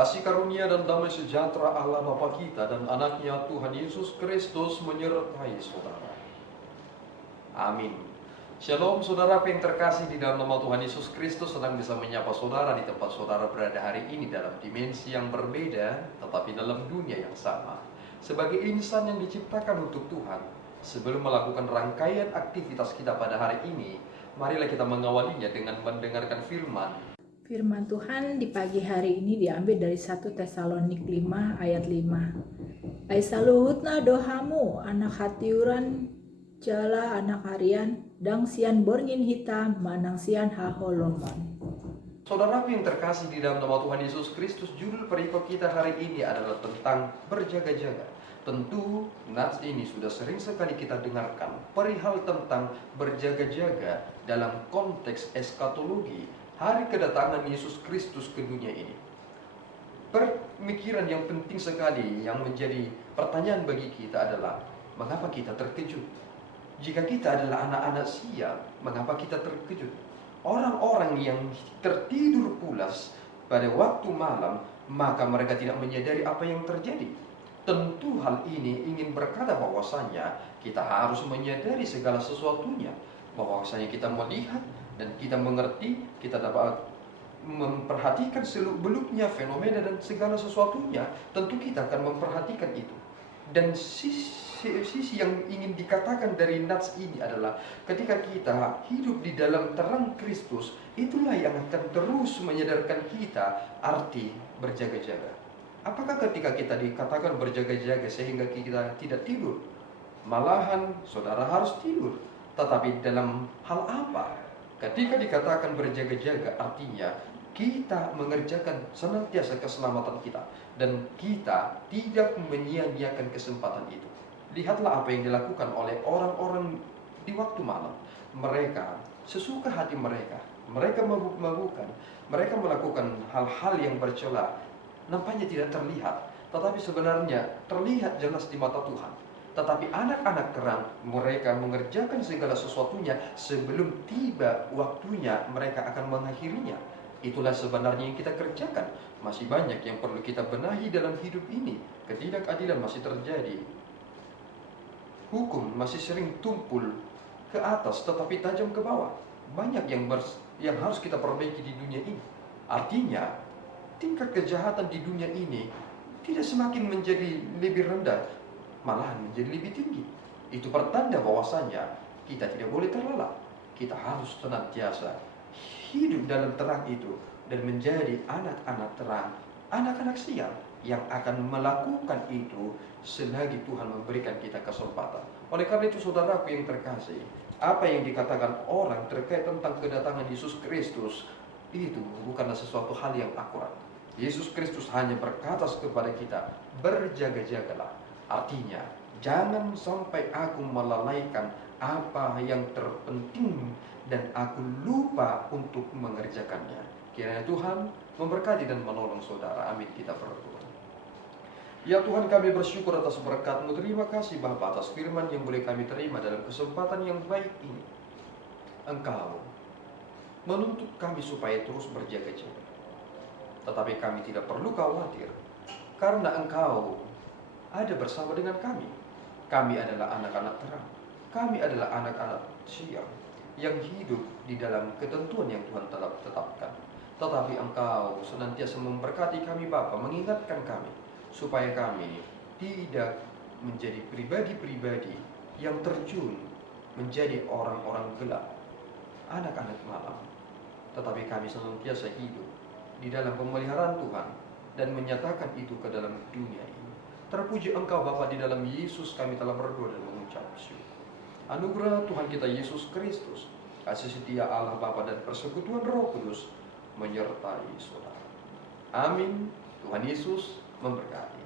Kasih karunia dan damai sejahtera Allah Bapa kita dan anaknya Tuhan Yesus Kristus menyertai saudara. Amin. Shalom saudara yang terkasih, di dalam nama Tuhan Yesus Kristus sedang bisa menyapa saudara di tempat saudara berada hari ini dalam dimensi yang berbeda tetapi dalam dunia yang sama. Sebagai insan yang diciptakan untuk Tuhan, sebelum melakukan rangkaian aktivitas kita pada hari ini, marilah kita mengawalinya dengan mendengarkan firman. Firman Tuhan di pagi hari ini diambil dari 1 Tesalonik 5 ayat 5. Ai saluhutna dohamu anak hatiuran jala anak harian dang sian borngin hitam manang sian haholomon. Saudaraku yang terkasih di dalam nama Tuhan Yesus Kristus, judul perikop kita hari ini adalah tentang berjaga-jaga. Tentu nats ini sudah sering sekali kita dengarkan perihal tentang berjaga-jaga dalam konteks eskatologi, hari kedatangan Yesus Kristus ke dunia ini. Pemikiran yang penting sekali yang menjadi pertanyaan bagi kita adalah, mengapa kita terkejut? Jika kita adalah anak-anak siang, mengapa kita terkejut? Orang-orang yang tertidur pulas pada waktu malam, maka mereka tidak menyadari apa yang terjadi. Tentu hal ini ingin berkata bahwasanya kita harus menyadari segala sesuatunya, bahwasanya kita melihat dan kita mengerti, kita dapat memperhatikan seluk-beluknya fenomena dan segala sesuatunya. Tentu kita akan memperhatikan itu. Dan sisi yang ingin dikatakan dari nats ini adalah, ketika kita hidup di dalam terang Kristus, itulah yang akan terus menyadarkan kita arti berjaga-jaga. Apakah ketika kita dikatakan berjaga-jaga sehingga kita tidak tidur? Malahan saudara harus tidur. Tetapi dalam hal apa? Ketika dikatakan berjaga-jaga, artinya kita mengerjakan senantiasa keselamatan kita, dan kita tidak menyia-nyiakan kesempatan itu. Lihatlah apa yang dilakukan oleh orang-orang di waktu malam. Mereka sesuka hati mereka mabuk-mabukan, mereka melakukan hal-hal yang bercela, nampaknya tidak terlihat, tetapi sebenarnya terlihat jelas di mata Tuhan. Tetapi anak-anak terang, mereka mengerjakan segala sesuatunya sebelum tiba waktunya mereka akan mengakhirinya. Itulah sebenarnya yang kita kerjakan. Masih banyak yang perlu kita benahi dalam hidup ini. Ketidakadilan masih terjadi. Hukum masih sering tumpul ke atas tetapi tajam ke bawah. Banyak yang harus kita perbaiki di dunia ini. Artinya, tingkat kejahatan di dunia ini tidak semakin menjadi lebih rendah, malahan menjadi lebih tinggi. Itu pertanda bahwasanya kita tidak boleh terlelap. Kita harus senantiasa hidup dalam terang itu dan menjadi anak-anak terang, anak-anak siang yang akan melakukan itu selagi Tuhan memberikan kita kesempatan. Oleh karena itu saudaraku yang terkasih, apa yang dikatakan orang terkait tentang kedatangan Yesus Kristus itu bukanlah sesuatu hal yang akurat. Yesus Kristus hanya berkata kepada kita, berjaga-jagalah. Artinya, jangan sampai aku melalaikan apa yang terpenting dan aku lupa untuk mengerjakannya. Kiranya Tuhan memberkati dan menolong saudara. Amin. Kita berdoa. Ya Tuhan, kami bersyukur atas berkat-Mu. Terima kasih Bapa atas firman yang boleh kami terima dalam kesempatan yang baik ini. Engkau menuntut kami supaya terus berjaga-jaga. Tetapi kami tidak perlu khawatir, karena Engkau ada bersama dengan kami. Kami adalah anak-anak terang. Kami adalah anak-anak siang yang hidup di dalam ketentuan yang Tuhan telah tetapkan. Tetapi Engkau senantiasa memberkati kami Bapa, mengingatkan kami supaya kami tidak menjadi pribadi-pribadi yang terjun menjadi orang-orang gelap, anak-anak malam. Tetapi kami senantiasa hidup di dalam pemeliharaan Tuhan dan menyatakan itu ke dalam dunia ini. Terpuji Engkau Bapa, di dalam Yesus kami telah berdoa dan mengucap syukur. Anugerah Tuhan kita Yesus Kristus, kasih setia Allah Bapa dan persekutuan Roh Kudus menyertai saudara. Amin. Tuhan Yesus memberkati.